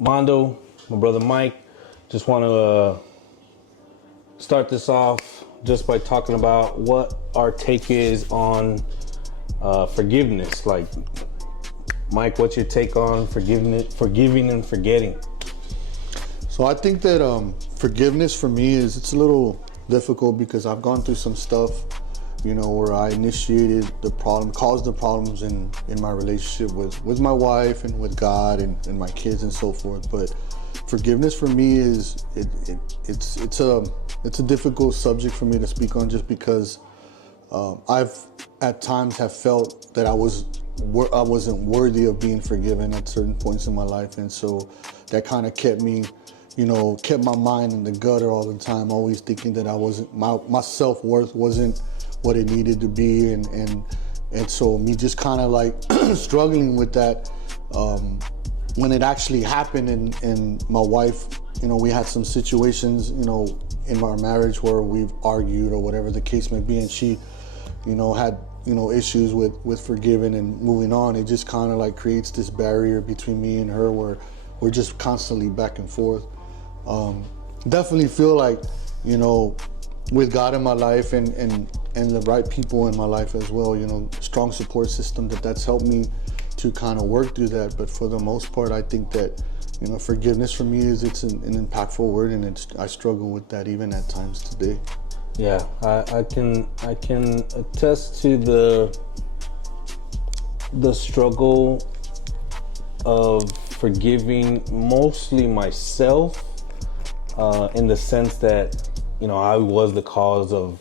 Mondo, my brother Mike. Just want to start this off just by talking about what our take is on forgiveness. Like, Mike, what's your take on forgiving and forgetting? So I think that forgiveness for me it's a little difficult because I've gone through some stuff, where I initiated the problem, caused the problems in my relationship with my wife and with God and my kids and so forth. But forgiveness for me it's a difficult subject for me to speak on, just because I've at times have felt that I wasn't worthy of being forgiven at certain points in my life, and so that kind of kept me, kept my mind in the gutter all the time, always thinking that I wasn't, my self-worth wasn't what it needed to be, and so me just kind of like struggling with that when it actually happened, and my wife, we had some situations, in our marriage where we've argued or whatever the case may be, and she, had, issues with forgiving and moving on. It just kind of like creates this barrier between me and her where we're just constantly back and forth. Definitely feel like, with God in my life and the right people in my life as well, strong support system, that's helped me to kind of work through that. But for the most part, I think that, forgiveness for me it's an impactful word, and I struggle with that even at times today. Yeah, I can attest to the struggle of forgiving mostly myself, in the sense that, I was the cause of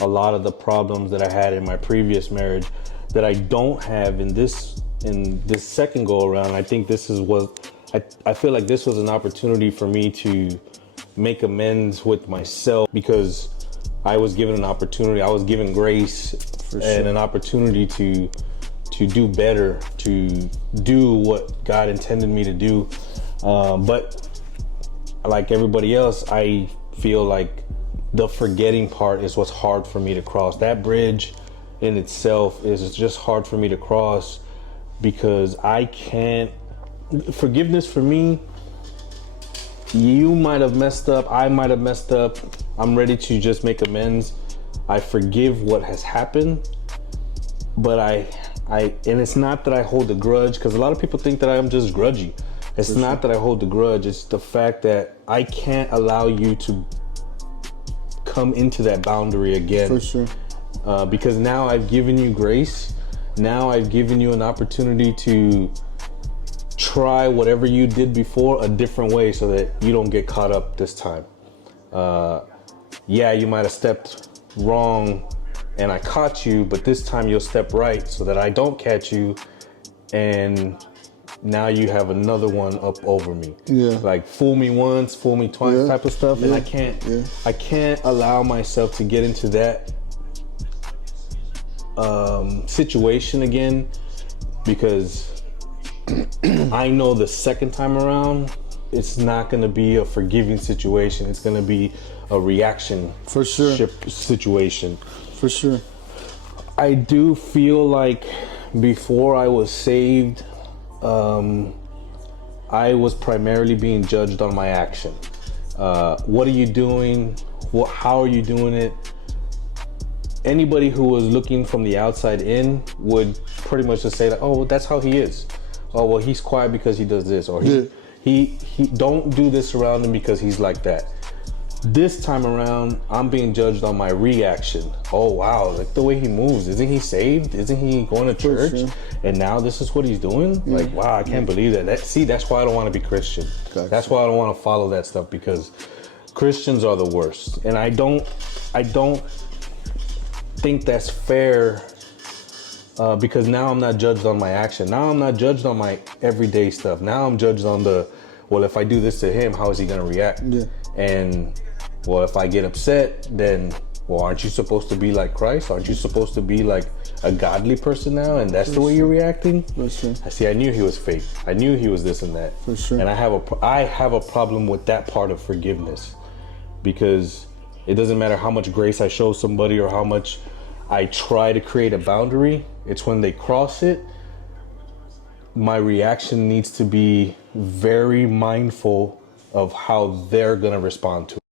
a lot of the problems that I had in my previous marriage that I don't have in this second go around. I think I feel like this was an opportunity for me to make amends with myself, because I was given an opportunity. I was given grace and an opportunity to do better, to do what God intended me to do. But like everybody else, I feel like the forgetting part is what's hard for me to cross. That bridge in itself is just hard for me to cross, because I can't. Forgiveness for me, you might have messed up, I might have messed up, I'm ready to just make amends. I forgive what has happened, but I and it's not that I hold a grudge, because a lot of people think that I'm just grudgy. It's not that I hold the grudge, it's the fact that I can't allow you to come into that boundary again. For sure. Because now I've given you grace, now I've given you an opportunity to try whatever you did before a different way, so that you don't get caught up this time. Yeah, you might have stepped wrong and I caught you, but this time you'll step right so that I don't catch you, and now you have another one up over me. Yeah. Like fool me once, fool me twice type of stuff. Yeah. And I can't allow myself to get into that situation again, because I know the second time around, it's not going to be a forgiving situation. It's going to be a reaction for sure situation. For sure. I do feel like before I was saved, I was primarily being judged on my action. What are you doing? How are you doing it? Anybody who was looking from the outside in would pretty much just say that, oh, that's how he is. Oh, well, he's quiet because he does this, or he don't do this around him because he's like that. This time around, I'm being judged on my reaction. Oh, wow, like the way he moves. Isn't he saved? Isn't he going to church? Sure. And now this is what he's doing? Like, wow, I can't believe that. That's why I don't want to be Christian. Gotcha. That's why I don't want to follow that stuff, because Christians are the worst. And I don't think that's fair. Because now I'm not judged on my action. Now I'm not judged on my everyday stuff. Now I'm judged on well, if I do this to him, how is he going to react? Yeah. And, well, if I get upset, then, well, aren't you supposed to be like Christ? Aren't you supposed to be like a godly person now? And that's the way you're reacting? For sure. I knew he was fake. I knew he was this and that. For sure. And I have a problem with that part of forgiveness, because it doesn't matter how much grace I show somebody or how much I try to create a boundary. It's when they cross it, my reaction needs to be very mindful of how they're gonna respond to it.